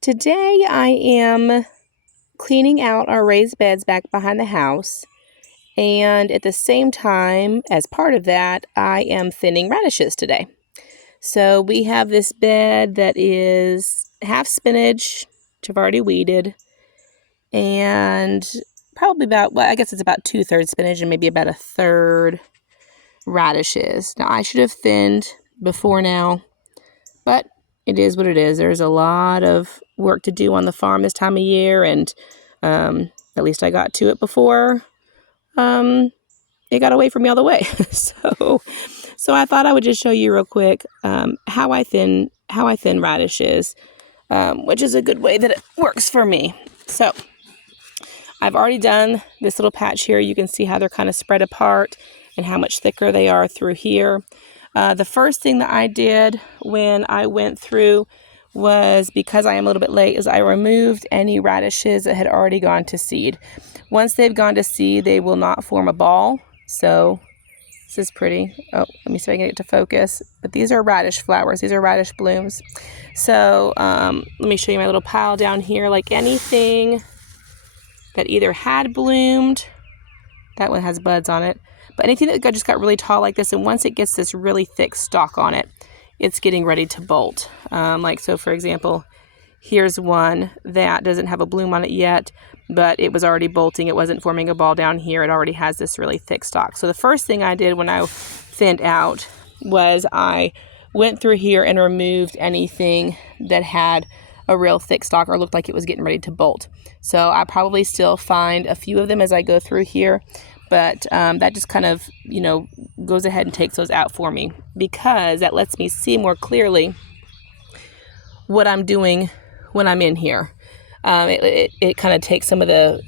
Today I am cleaning out our raised beds back behind the house, and at the same time, as part of that, I am thinning radishes today. So we have this bed that is half spinach, which I've already weeded, and probably about, well, I guess it's about 2/3 spinach and maybe about 1/3 radishes. Now I should have thinned before now, but it is what it is. There's a lot of work to do on the farm this time of year, and at least I got to it before it got away from me all the way. So I thought I would just show you real quick how I thin radishes, which is a good way that it works for me. So I've already done this little patch here. You can see how they're kind of spread apart and how much thicker they are through here. The first thing that I did when I went through was, because I am a little bit late, is I removed any radishes that had already gone to seed. Once they've gone to seed, they will not form a ball. So this is pretty. Oh, let me see if I can get it to focus. But these are radish flowers. These are radish blooms. So let me show you my little pile down here. Like anything that either had bloomed, that one has buds on it, but anything that just got really tall like this, and once it gets this really thick stalk on it, it's getting ready to bolt. Like, so for example, here's one that doesn't have a bloom on it yet, but it was already bolting. It wasn't forming a ball down here. It already has this really thick stalk. So the first thing I did when I thinned out was I went through here and removed anything that had a real thick stalk or looked like it was getting ready to bolt. So I probably still find a few of them as I go through here, but that just kind of, goes ahead and takes those out for me, because that lets me see more clearly what I'm doing when I'm in here. It kind of takes some of the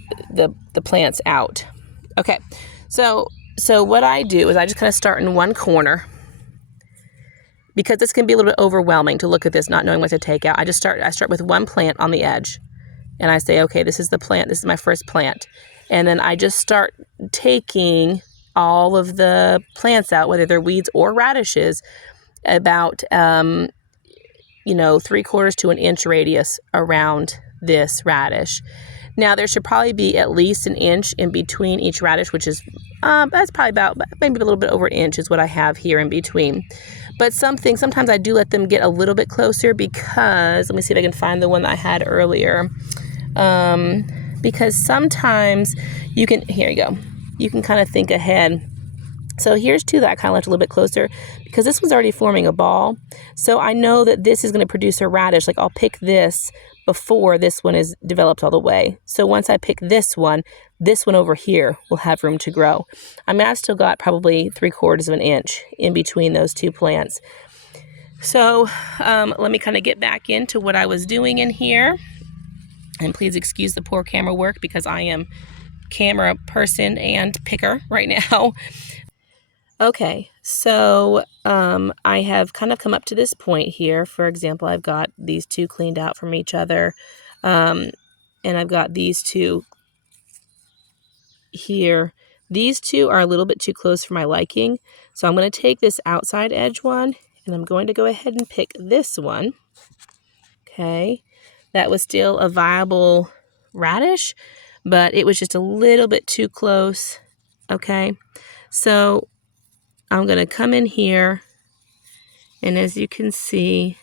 plants out. Okay, so what I do is I just kind of start in one corner, because this can be a little bit overwhelming to look at this not knowing what to take out. I start with one plant on the edge, and I say, okay, this is the plant. This is my first plant. And then I just start taking all of the plants out, whether they're weeds or radishes, about 3/4 to an inch radius around this radish. Now there should probably be at least an inch in between each radish, which is that's probably about maybe a little bit over an inch is what I have here in between. But sometimes I do let them get a little bit closer, because let me see if I can find the one that I had earlier. Because sometimes you can kind of think ahead. So here's two that I kind of left a little bit closer, because this one's already forming a ball. So I know that this is going to produce a radish. Like, I'll pick this before this one is developed all the way. So once I pick this one over here will have room to grow. I mean, I've still got probably 3/4 of an inch in between those two plants. So let me kind of get back into what I was doing in here. And please excuse the poor camera work, because I am camera person and picker right now. Okay, so I have kind of come up to this point here. For example, I've got these two cleaned out from each other, and I've got these two here. These two are a little bit too close for my liking, so I'm going to take this outside edge one, and I'm going to go ahead and pick this one. Okay, that was still a viable radish, but it was just a little bit too close. Okay, so I'm going to come in here, and as you can see,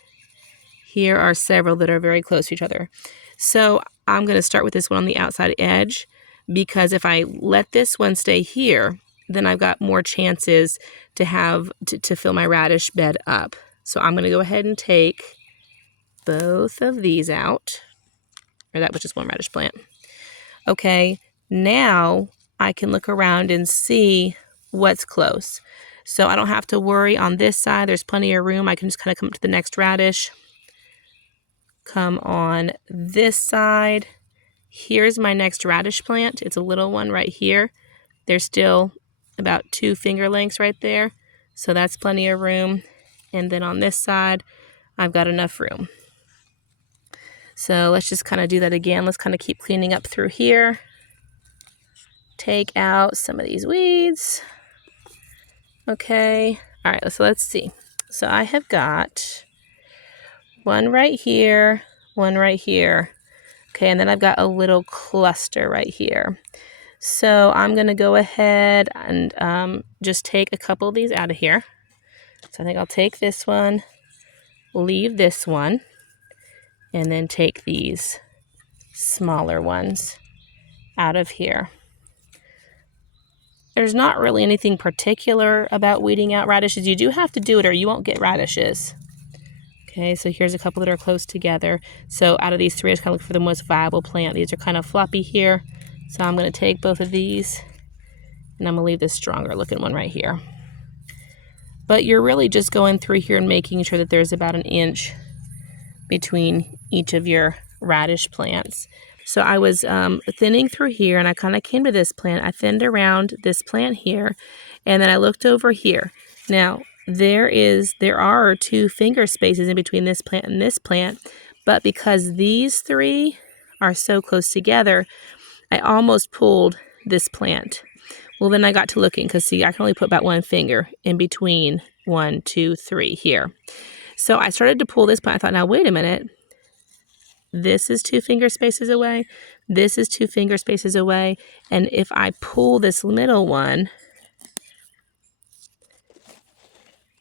here are several that are very close to each other. So I'm going to start with this one on the outside edge, because if I let this one stay here, then I've got more chances to have to fill my radish bed up. So I'm going to go ahead and take both of these out, or that was just one radish plant. Okay, now I can look around and see what's close. So I don't have to worry on this side. There's plenty of room. I can just kind of come up to the next radish. Come on this side. Here's my next radish plant. It's a little one right here. There's still about 2 finger lengths right there. So that's plenty of room. And then on this side, I've got enough room. So let's just kind of do that again. Let's kind of keep cleaning up through here. Take out some of these weeds. Okay. All right, so let's see. So I have got one right here, one right here. Okay, and then I've got a little cluster right here. So I'm going to go ahead and just take a couple of these out of here. So I think I'll take this one, leave this one, and then take these smaller ones out of here. There's not really anything particular about weeding out radishes. You do have to do it or you won't get radishes. Okay, so here's a couple that are close together. So out of these three, I just kind of look for the most viable plant. These are kind of floppy here. So I'm going to take both of these and I'm going to leave this stronger looking one right here. But you're really just going through here and making sure that there's about an inch between each of your radish plants. So I was thinning through here and I kind of came to this plant. I thinned around this plant here and then I looked over here. Now there are 2 finger spaces in between this plant and this plant, but because these 3 are so close together, I almost pulled this plant. Well, then I got to looking because see, I can only put about 1 finger in between 1, 2, 3 here. So I started to pull this plant. I thought, now wait a minute. This is 2 finger spaces away. This is 2 finger spaces away. And if I pull this middle one,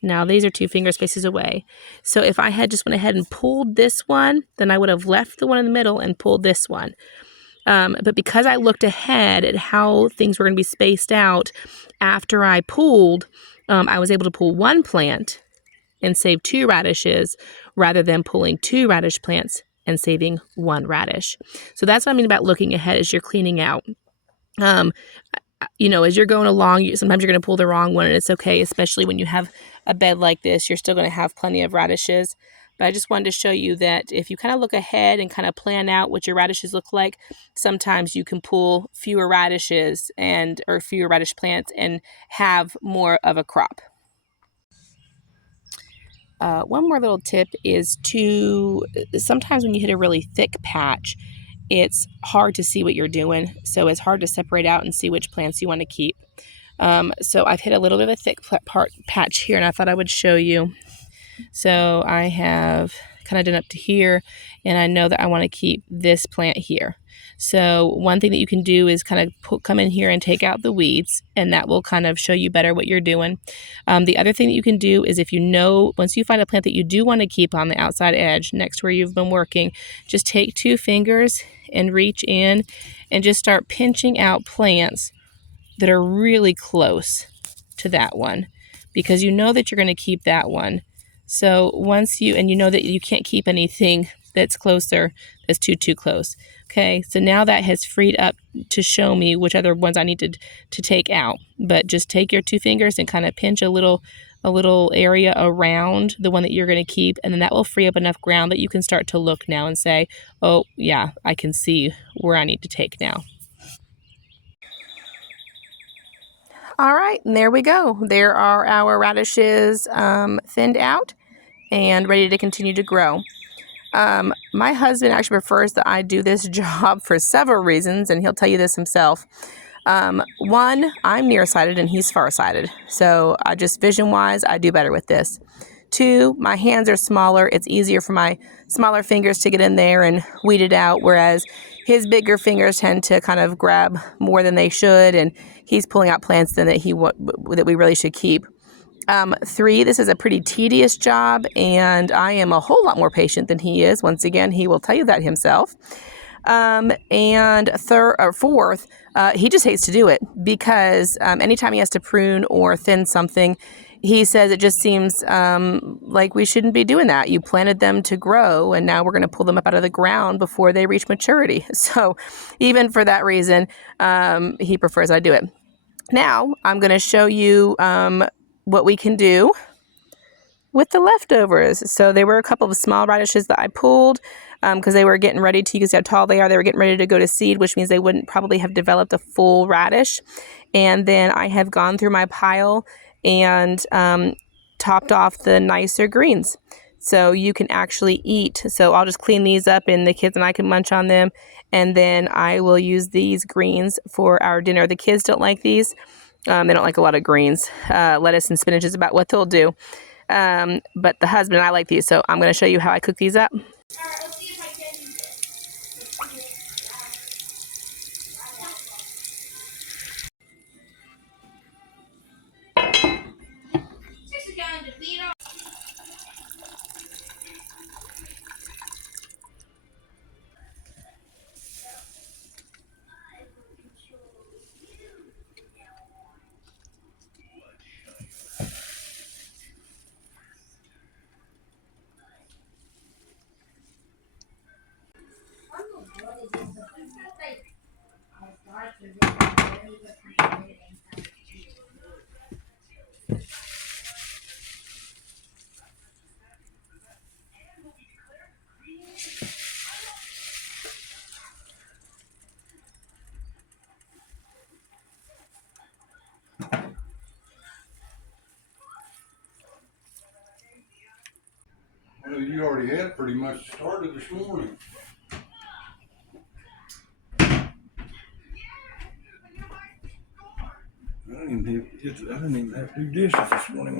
now these are 2 finger spaces away. So if I had just went ahead and pulled this one, then I would have left the one in the middle and pulled this one. But because I looked ahead at how things were going to be spaced out after I pulled, I was able to pull 1 plant and save 2 radishes rather than pulling 2 radish plants and saving 1 radish. So that's what I mean about looking ahead as you're cleaning out. You know, as you're going along, sometimes you're going to pull the wrong one, and it's okay, especially when you have a bed like this. You're still going to have plenty of radishes. But I just wanted to show you that if you kind of look ahead and kind of plan out what your radishes look like, sometimes you can pull fewer radishes or fewer radish plants and have more of a crop. One more little tip is sometimes when you hit a really thick patch, it's hard to see what you're doing. So it's hard to separate out and see which plants you want to keep. So I've hit a little bit of a thick patch here, and I thought I would show you. So I have kind of done up to here, and I know that I want to keep this plant here. So one thing that you can do is kind of come in here and take out the weeds, and that will kind of show you better what you're doing. The other thing that you can do is once you find a plant that you do want to keep on the outside edge next to where you've been working, just take 2 fingers and reach in and just start pinching out plants that are really close to that one, because you know that you're going to keep that one. So you know that you can't keep anything that's closer, that's too close. Okay, so now that has freed up to show me which other ones I needed to take out. But just take your 2 fingers and kind of pinch a little area around the one that you're going to keep, and then that will free up enough ground that you can start to look now and say, oh yeah, I can see where I need to take now. All right, and there we go. There are our radishes thinned out and ready to continue to grow. My husband actually prefers that I do this job for several reasons, and he'll tell you this himself. One, I'm nearsighted and he's farsighted, so vision-wise, I do better with this. 2, my hands are smaller. It's easier for my smaller fingers to get in there and weed it out, whereas his bigger fingers tend to kind of grab more than they should, and he's pulling out plants that we really should keep. 3, this is a pretty tedious job, and I am a whole lot more patient than he is. Once again, he will tell you that himself. And 4th, he just hates to do it because anytime he has to prune or thin something, he says it just seems like we shouldn't be doing that. You planted them to grow, and now we're going to pull them up out of the ground before they reach maturity. So even for that reason, he prefers I do it. Now I'm going to show you what we can do with the leftovers. So there were a couple of small radishes that I pulled because they were getting ready to, you can see how tall they are. They were getting ready to go to seed, which means they wouldn't probably have developed a full radish. And then I have gone through my pile and topped off the nicer greens. So you can actually eat. So I'll just clean these up and the kids and I can munch on them. And then I will use these greens for our dinner. The kids don't like these. They don't like a lot of greens. Lettuce and spinach is about what they'll do. But the husband and I like these, so I'm going to show you how I cook these up. Well, you already had pretty much started this morning. I didn't even have to do dishes this morning.